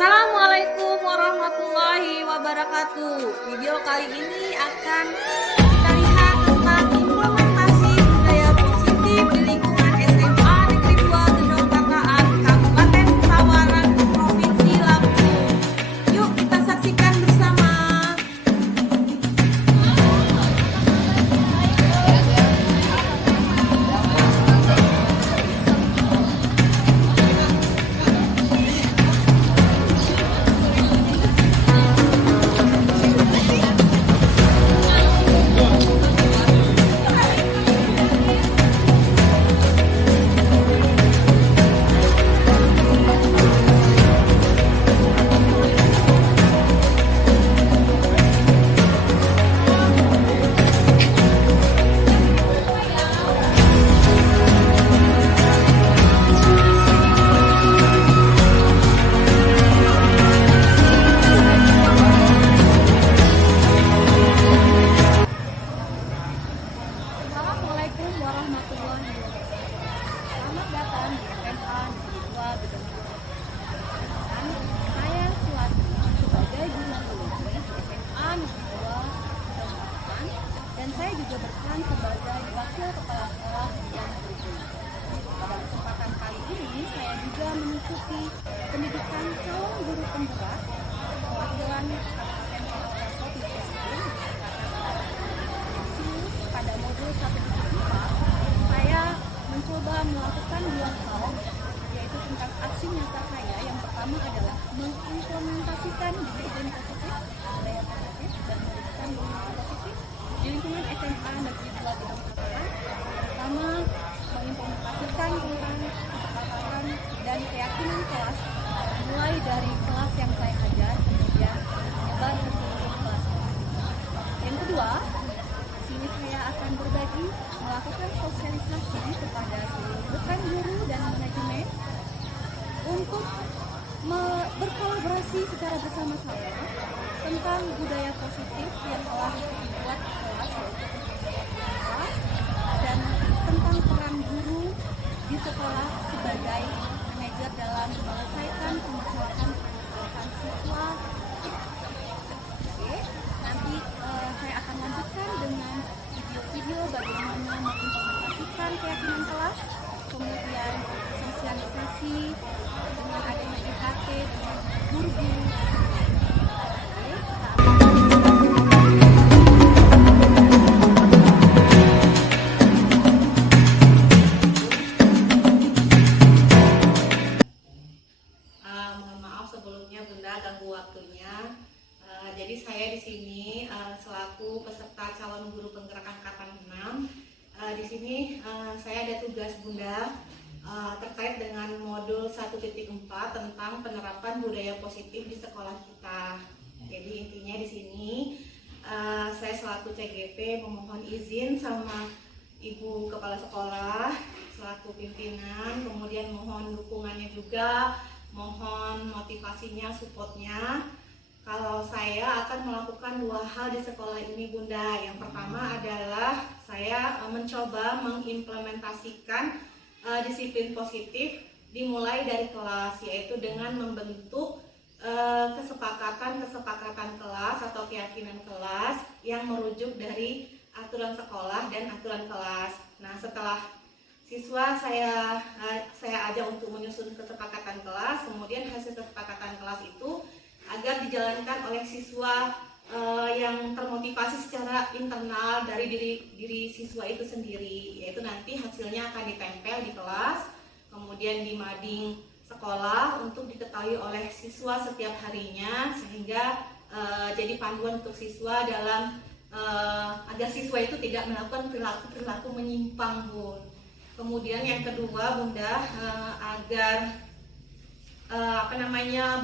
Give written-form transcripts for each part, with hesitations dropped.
Assalamualaikum warahmatullahi wabarakatuh. Video kali ini akan kita lihat tentang implementasi budaya positif di lingkungan SMA Negeri 2 Gedong Kataan, Kabupaten Sawarang, Provinsi Lampung. Yuk kita saksikan bersama. Assalamualaikum warahmatullahi wabarakatuh. Selamat datang di SMA Negeri 2 Gedong Kataan. Saya selaku sebagai guru di SMA Negeri 2 Gedong Kataan, dan saya juga berperan sebagai wakil kepala sekolah yang berguna. Pada kesempatan kali ini saya juga mengikuti pendidikan calon guru penggerak perwakilan Kabupaten Sawarang Provinsi Lampung. Pada modul 1.4, saya mencoba melakukan dua hal, yaitu tentang aksi nyata saya. Yang pertama adalah mengimplementasikan disiplin positif, budaya positif, dan memberikan lingkungan positif di lingkungan SMA Negeri 2 Gedong Kataan. Pertama, mengimplementasikan tentang kesepakatan dan keyakinan kelas, mulai dari kelas yang saya ajar, kemudian menyebar ke seluruh kelas. Yang kedua, sini saya akan berbagi, melakukan sosialisasi kepada seluruh rekan guru dan manajemen untuk berkolaborasi secara bersama-sama tentang budaya positif yang telah dibuat di kelas, dan tentang peran guru di sekolah sebagai manajer dalam menyelesaikan permasalahan siswa. Oke, nanti saya akan lanjutkan dengan video-video bagaimana mengimplementasikan keyakinan kelas, kemudian sosialisasi dengan adanya IHT dengan guru-guru. Mohon maaf sebelumnya Bunda ganggu waktunya. Jadi saya di sini selaku peserta calon guru penggerak angkatan 6. Di sini saya ada tugas Bunda terkait dengan modul 1.4 tentang penerapan budaya positif di sekolah kita. Jadi intinya di sini saya selaku CGP memohon izin sama Ibu Kepala Sekolah selaku pimpinan, kemudian mohon dukungannya juga, mohon motivasinya, supportnya. Kalau saya akan melakukan dua hal di sekolah ini Bunda. Yang pertama adalah saya mencoba mengimplementasikan disiplin positif dimulai dari kelas, yaitu dengan membentuk kesepakatan kelas atau keyakinan kelas yang merujuk dari aturan sekolah dan aturan kelas. Nah, setelah siswa saya ajak untuk menyusun kesepakatan kelas, kemudian hasil kesepakatan kelas itu agar dijalankan oleh siswa yang termotivasi secara internal dari diri siswa itu sendiri, yaitu nanti hasilnya akan ditempel di kelas, kemudian di mading sekolah untuk diketahui oleh siswa setiap harinya, sehingga jadi panduan untuk siswa dalam agar siswa itu tidak melakukan perilaku menyimpang, Bun. Kemudian yang kedua Bunda, agar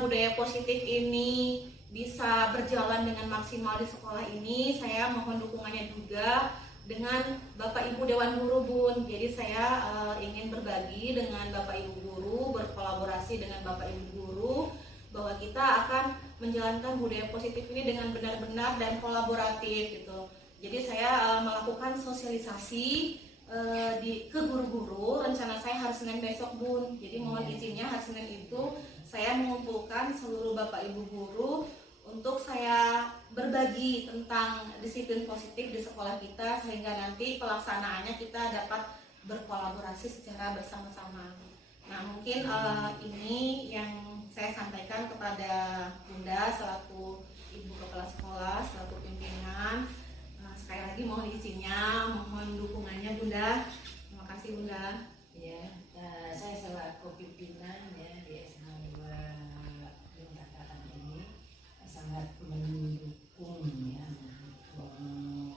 budaya positif ini bisa berjalan dengan maksimal di sekolah ini, saya mohon dukungannya juga dengan Bapak Ibu Dewan Guru, Bun. Jadi saya ingin berbagi dengan Bapak Ibu Guru, berkolaborasi dengan Bapak Ibu Guru, bahwa kita akan menjalankan budaya positif ini dengan benar-benar dan kolaboratif gitu. Jadi saya melakukan sosialisasi ke guru-guru. Rencana saya hari Senin besok, Bun. Jadi mohon izinnya hari Senin itu saya mengumpulkan seluruh Bapak Ibu guru untuk saya berbagi tentang disiplin positif di sekolah kita, sehingga nanti pelaksanaannya kita dapat berkolaborasi secara bersama-sama. Nah, mungkin ini yang saya sampaikan kepada Bunda selaku Ibu Kepala Sekolah, selaku pimpinan. Sekali lagi mohon izinnya, mohon dukungannya Bunda. Terima kasih Bunda. Ya, saya selaku pimpinan ya di SMA 2 Bintang ini sangat mendukung ya, mendukung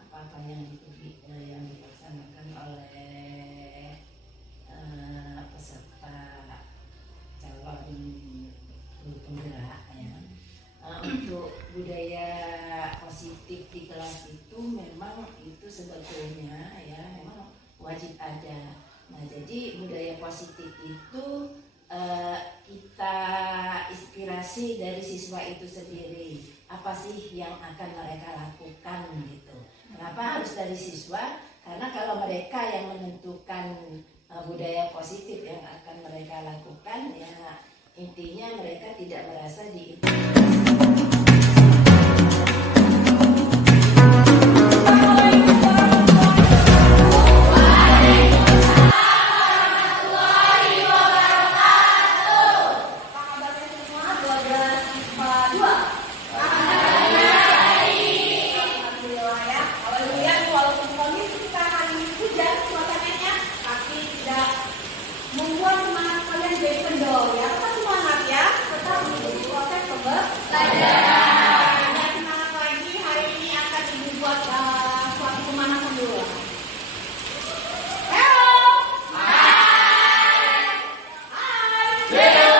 apa-apa yang dilaksanakan oleh peserta calon guru penggerak ya. Untuk budaya positif di kelas itu memang itu sebetulnya ya memang wajib ada. Nah, jadi budaya positif itu kita inspirasi dari siswa itu sendiri. Apa sih yang akan mereka lakukan gitu. Kenapa harus dari siswa? Karena kalau mereka yang menentukan budaya positif yang akan mereka lakukan, ya intinya mereka tidak merasa membuat semangat kalian jadi kendor ya. Tetap semangat ya, tetap mengikuti proses pembelajaran. Dan semangat lagi, hari ini akan ibu buat suatu pemanasan dulu. Hello. Hai. Hai. Hello.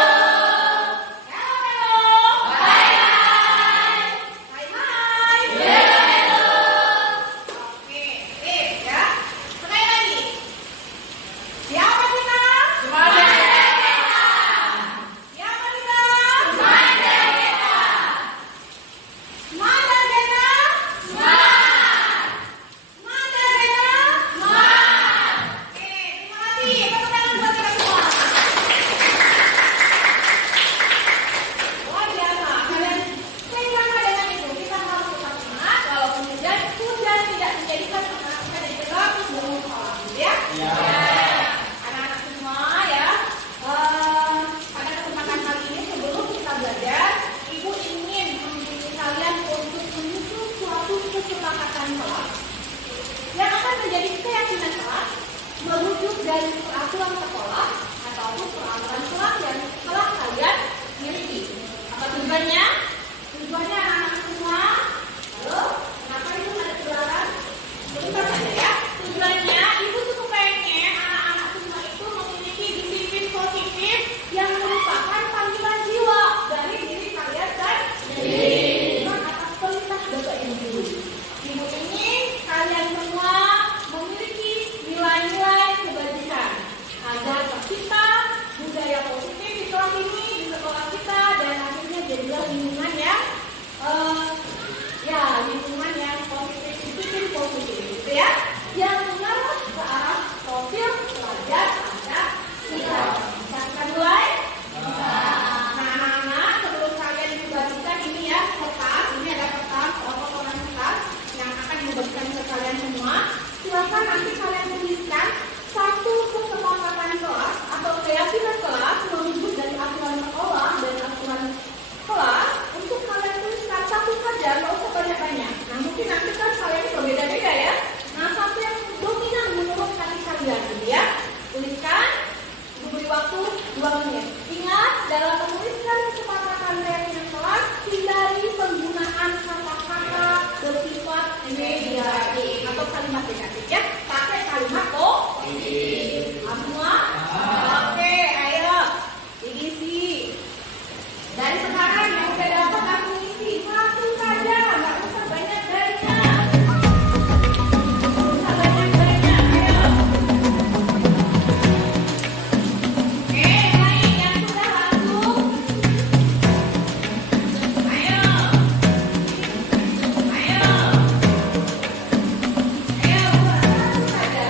Hello. Hai. Hai. Hai. Hello. Oke, sip ya. Sekali lagi. Siapa kita? Kesepakatan kelas yang akan menjadi keyakinan kelas merujuk dari peraturan sekolah ataupun peraturan kelas yang telah kalian miliki. Apa tujuannya? Tujuannya anak-anak semua. Halo, kenapa itu ada keluaran? Sebentar saja ya. Tujuannya ibu tuh pengen anak-anak semua itu memiliki disiplin positif yang merupakan panggilan jiwa dari diri kalian sendiri. Atas perintah Bapak Ibu. Ibu ingin kalian semua memiliki nilai-nilai kebajikan agar tercipta budaya positif di kelas ini, di sekolah kita, dan akhirnya jadilah lingkungan yang lingkungan yang positif, disiplin positif, gitu ya, yang mengarah ke arah profil pelajar anak kita. Bisa kita mulai? Nah, anak-anak, sebelum kalian dibagikan ini ya kertas, ini ada kertas, potongan kertas yang akan dibagikan ke kalian semua. Silakan nanti kalian tuliskan satu kesepakatan kelas atau keyakinan kelas merujuk dari aturan sekolah dan aturan kelas untuk kalian tuliskan satu saja, nggak usah banyak-banyak. Nah, mungkin nanti kan kalian berbeda-beda ya. Nah, satu yang dominan menurut hati kalian, gitu ya. Tuliskan, beri waktu 2 menit. Ingat, dalam menuliskan kesepakatan keyakinan kelas, hindari penggunaan kata-kata bersifat negatif atau kalimat negatif ya. Pakai kalimat positif. Semua? Oke, ayo diisi. Dan sekarang yang sudah dapat langsung isi satu saja, nggak usah banyak-banyak. Usah banyak-banyak, ayo. Oke, baik, yang sudah langsung. Ayo. Ayo. Ayo, buat satu saja.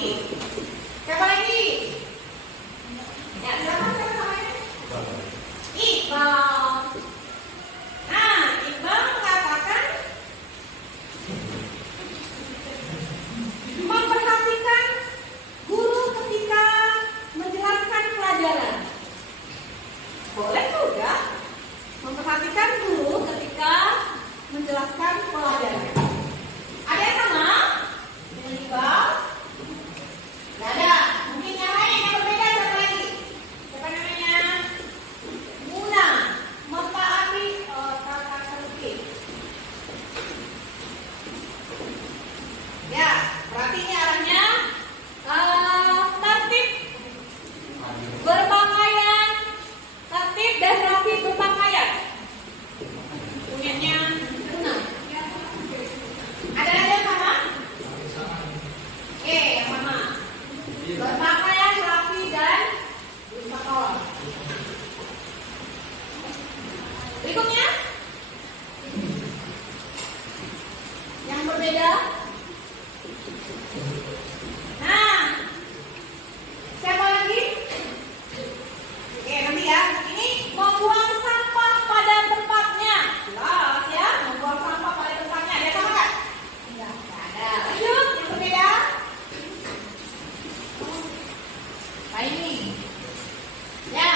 Siapa lagi? Ya, siapa namanya? Iqbal. Nah, Iqbal mengatakan memperhatikan guru ketika menjelaskan pelajaran. Boleh juga memperhatikan guru ketika menjelaskan pelajaran. Ada yang sama dengan Iqbal? Nggak ada. Mungkin yang lain yang berbeda. Siapa lagi? Siapa namanya? Muna. Mentaati tata tertib. Ya, berarti ini arahnya tertib berpakaian, tertib dan rapi berpakaian. Punyanya Muna. Ada lagi yang sama? Yang sama. Berpakaian rapi dan berpakaian. Berikutnya yang berbeda. Nah, siapa lagi? Nanti ya. Ini membuang sampah pada tempatnya. Jelas ya, membuang sampah pada tempatnya. Ada sama nggak? Enggak ada. Lanjut, yang berbeda. Nah ini. Ya.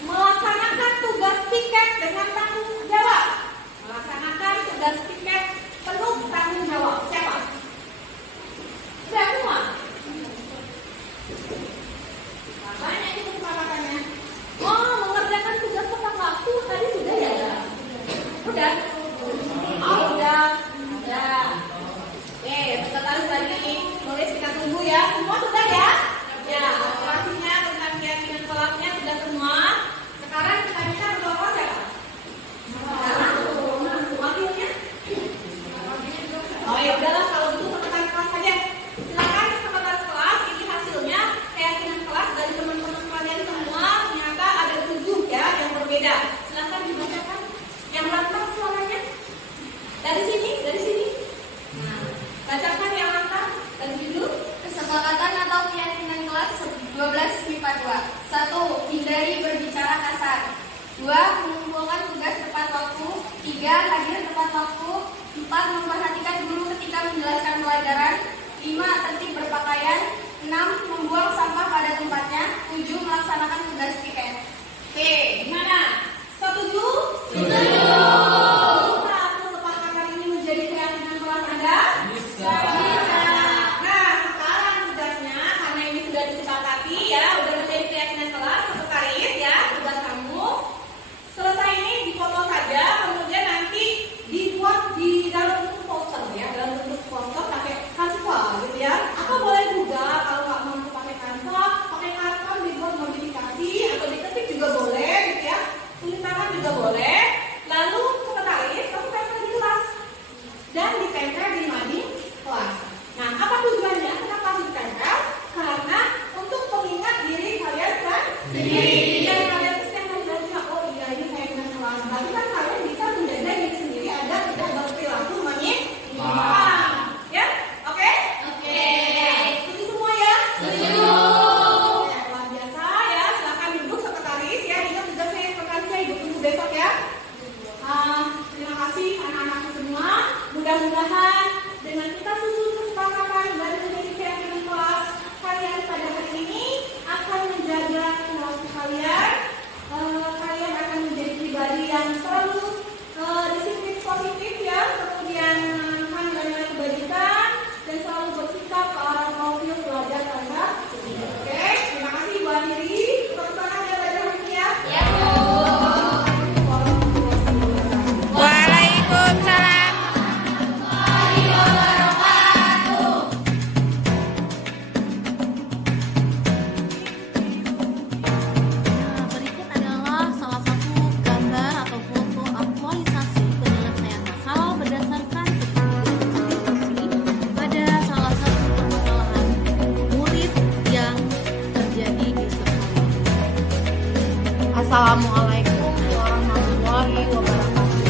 Melaksanakan tugas tiket dengan tanggung jawab. Melaksanakan tugas tiket penuh tanggung jawab. Siapa? Sudah semua? Nah, banyak itu kesepakatannya. Oh, mengerjakan tugas tepat waktu tadi sudah ya? Udah? Oh, udah. Oke, sekretaris lagi nulis, kita tunggu ya. Semua sudah ya? Ya, operasinya tentang keyakinan kelasnya sudah semua. Sekarang kita bisa berdoa kelas ya? Wakilnya? Oh ya udahlah, kalau gitu sekretaris kelas saja. Silakan sekretaris kelas, ini hasilnya keyakinan kelas dari teman-teman kalian semua ternyata ada 7 ya yang berbeda. Silakan dibacakan. Yang lantang suaranya dari sini. Nah, bacakan yang lantang dan judul. Kesepakatan atau keyakinan kelas 12 MIPA 2. 1. Hindari berbicara kasar. 2. Mengumpulkan tugas tepat waktu. 3. Hadir tepat waktu. 4. Memperhatikan guru ketika menjelaskan pelajaran. 5. Tertib berpakaian. 6. Membuang sampah pada tempatnya. 7. Melaksanakan tugas tiket. Oke, gimana? Setuju? Setuju. Bisa kesepakatan ini menjadi keyakinan kelas Anda? Bisa. Nah, sekarang tugasnya karena ini sudah disepakati ya, udah menjadi keyakinan kelas, sekretaris ya, tugas kamu. Selesai ini dipoto saja, kemudian nanti dibuat di dalam bentuk poster ya, dalam bentuk poster pakai Canva gitu ya. Atau boleh juga kalau nggak mampu pakai Canva, pakai karton dibuat modifikasi atau diketik juga boleh gitu ya. Tulis tangan juga boleh. Lalu sekretaris kamu tempel di kelas dan ditempel di mading kelas. Nah, apa tujuannya? Kenapa harus ditempel? Karena untuk pengingat diri kalian sendiri. Dan kalian itu setiap kali belajar, oh iya ini saya dengan kelas. Berarti kan kalian bisa menjaga diri sendiri agar tidak berperilaku menyimpang. Ya, oke? Oke. Setuju semua ya? Setuju. Ya, luar biasa ya. Silakan duduk sekretaris ya. Ingat juga saya sekretaris saya tunggu besok ya. Terima kasih anak-anakku semua. Mudah-mudahan dengan kita susun kesepakatan dan menjadi keyakinan kelas kalian pada hari ini akan menjaga perilaku kalian. Kalian akan menjadi pribadi yang selalu disiplin positif ya, kemudian menanamkan nilai kebajikan dan selalu bersikap ke arah profil belajar Anda. Oke, terima kasih Bu Andiri. Terus terang ya belajar hari ini ya. Ya, Bu. Waalaikumsalam. Nah, berikut adalah salah satu gambar atau foto aktualisasi penyelesaian masalah berdasarkan studi konstitusi pada salah satu permasalahan murid yang terjadi di sekolah. Assalamualaikum warahmatullahi wabarakatuh.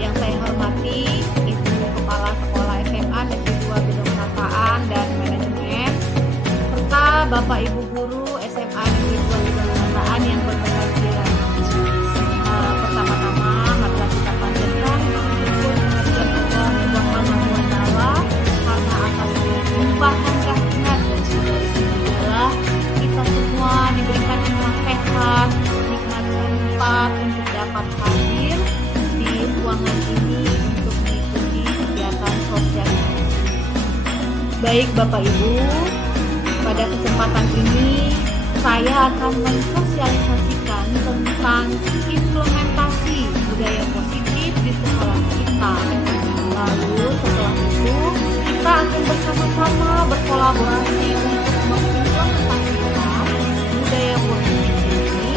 Yang saya hormati Ibu Kepala Sekolah SMA Negeri 2 Gedong Kataan, Bapak Ibu Guru SMA Negeri 2 Kecamatan yang berbahagia. Pertama-tama marilah kita panjatkan syukur kehadiran Allah Subhanahu wa Ta'ala karena atas limpahan rahmat dan segala kita semua diberikan nikmat sehat, nikmat sempat untuk dapat hadir di ruangan ini untuk mengikuti kegiatan sosialisasi. Baik Bapak Ibu, pada kesempatan ini saya akan mensosialisasikan tentang implementasi budaya positif di sekolah kita. Lalu setelah itu kita akan bersama-sama berkolaborasi untuk mengimplementasikan budaya positif ini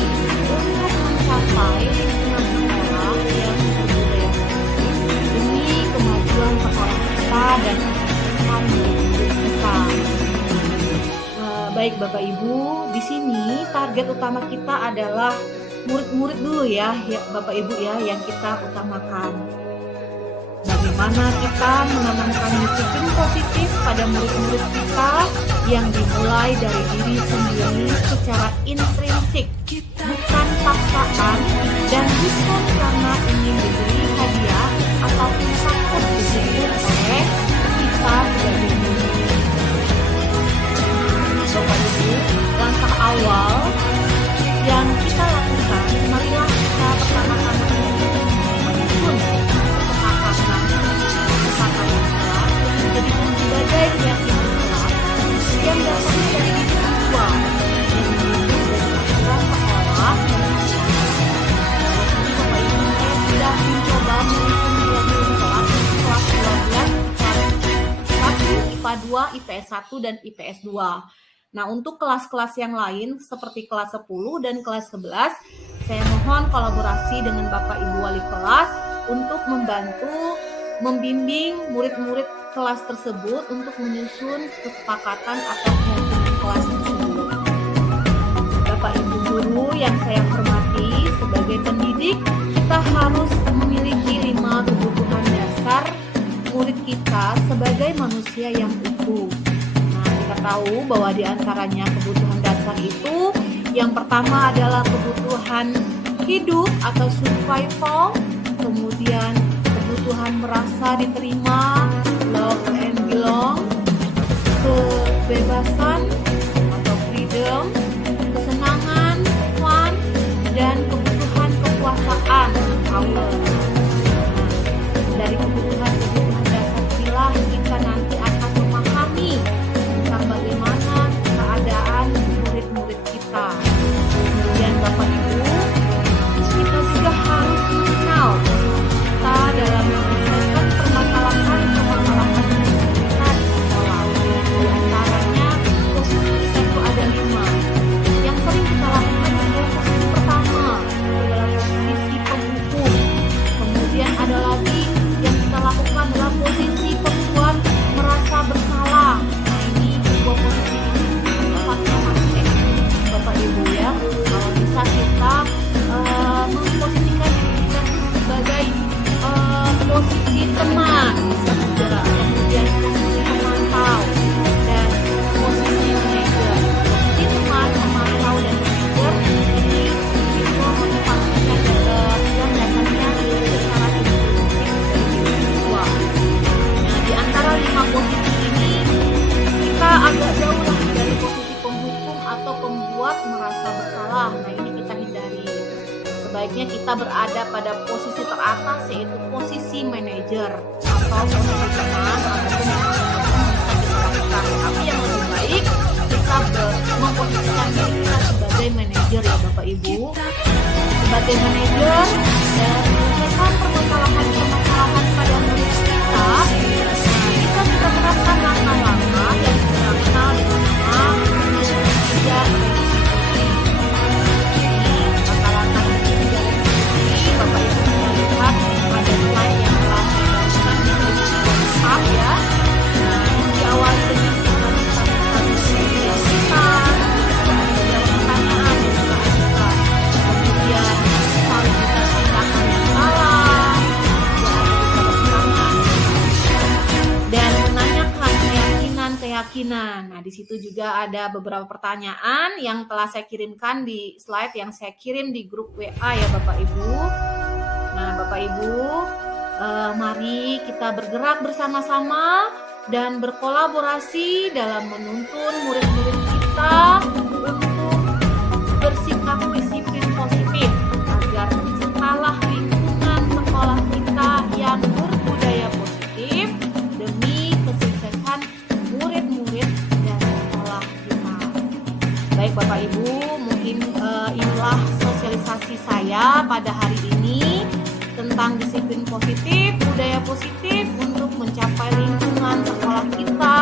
untuk mencapai lingkungan sekolah yang berbudaya positif demi kemajuan sekolah kita dan kesuksesan hidup kita. Baik Bapak Ibu, di sini target utama kita adalah murid-murid dulu ya Bapak Ibu ya yang kita utamakan. Bagaimana kita menanamkan disiplin positif pada murid-murid kita yang dimulai dari diri sendiri secara intrinsik, bukan paksaan dan bukan karena ingin diberi hadiah ataupun takut disebut oleh kita sebagai murid. Bapak Ibu, langkah awal yang kita lakukan, marilah kita pertama-tama menyusun kesepakatan kelas yang menjadikan sebagai keyakinan kelas yang datang dari diri siswa yang mendukung dari aturan sekolah. Bapak Ibu, saya sudah mencoba menyusun kelas 12 IPA 1, IPA 2, IPS 1 dan IPS 2. Nah, untuk kelas-kelas yang lain seperti kelas 10 dan kelas 11, saya mohon kolaborasi dengan Bapak Ibu Wali kelas untuk membantu membimbing murid-murid kelas tersebut untuk menyusun kesepakatan atau keyakinan kelas tersebut. Bapak Ibu Guru yang saya hormati, sebagai pendidik, kita harus memiliki 5 kebutuhan dasar murid kita sebagai manusia yang utuh. Kita tahu bahwa di antaranya kebutuhan dasar itu yang pertama adalah kebutuhan hidup atau survival, kemudian kebutuhan merasa diterima, love and belong, kebebasan atau freedom, kesenangan, fun, dan kebutuhan kekuasaan, power. Dari kebutuhan-kebutuhan dasar inilah kita nanti akan memahami tentang bagaimana keadaan murid-murid kita. Kemudian Bapak Ibu, kita juga harus mengenal kita dalam menyelesaikan permasalahan-permasalahan kita di sekolah. Di antaranya posisi kita itu ada 5. Yang sering kita lakukan adalah posisi pertama, adalah posisi penghukum. Kemudian ada lagi yang kita lakukan adalah posisi pembuat merasa bersalah. Dua posisi ini tempatnya masih eksklusif Bapak Ibu ya. Kalau bisa kita memposisikan kita sebagai posisi teman, bisa juga kemudian posisi pemantau dan posisi manajer. Posisi teman, pemantau dan manajer ini bisa memotivasikan dan datangnya secara inklusif dari siswa. Nah, di antara 5 posisi ini kita agak jauh lah dari posisi penghukum atau pembuat merasa bersalah. Nah, ini kita hindari. Sebaiknya kita berada pada posisi teratas, yaitu posisi manajer atau posisi teman ataupun yang bisa kita lakukan. Tapi yang lebih baik kita memposisikan diri kita sebagai manajer ya Bapak Ibu. Sebagai manajer dan menyelesaikan permasalahan-permasalahan pada murid kita, bisa kita terapkan langkah-langkah yang kita kenal dengan nama tiga restitusi. Langkah-langkah tiga restitusi, Bapak Ibu bisa lihat pada slide yang telah dibagikan di WhatsApp ya. Nah, diawali dengan kita ada pertanyaan yang kita ajukan. Kemudian harus kita tindakan yang salah. keyakinan. Nah, di situ juga ada beberapa pertanyaan yang telah saya kirimkan di slide yang saya kirim di grup WA ya Bapak Ibu. Nah, Bapak Ibu, mari kita bergerak bersama-sama dan berkolaborasi dalam menuntun murid-murid kita untuk bersikap disiplin positif agar menciptalah lingkungan sekolah kita yang berbudaya positif demi kesuksesan murid-murid dan sekolah kita. Baik Bapak Ibu, mungkin inilah sosialisasi saya pada hari ini tentang disiplin positif, budaya positif untuk mencapai lingkungan sekolah kita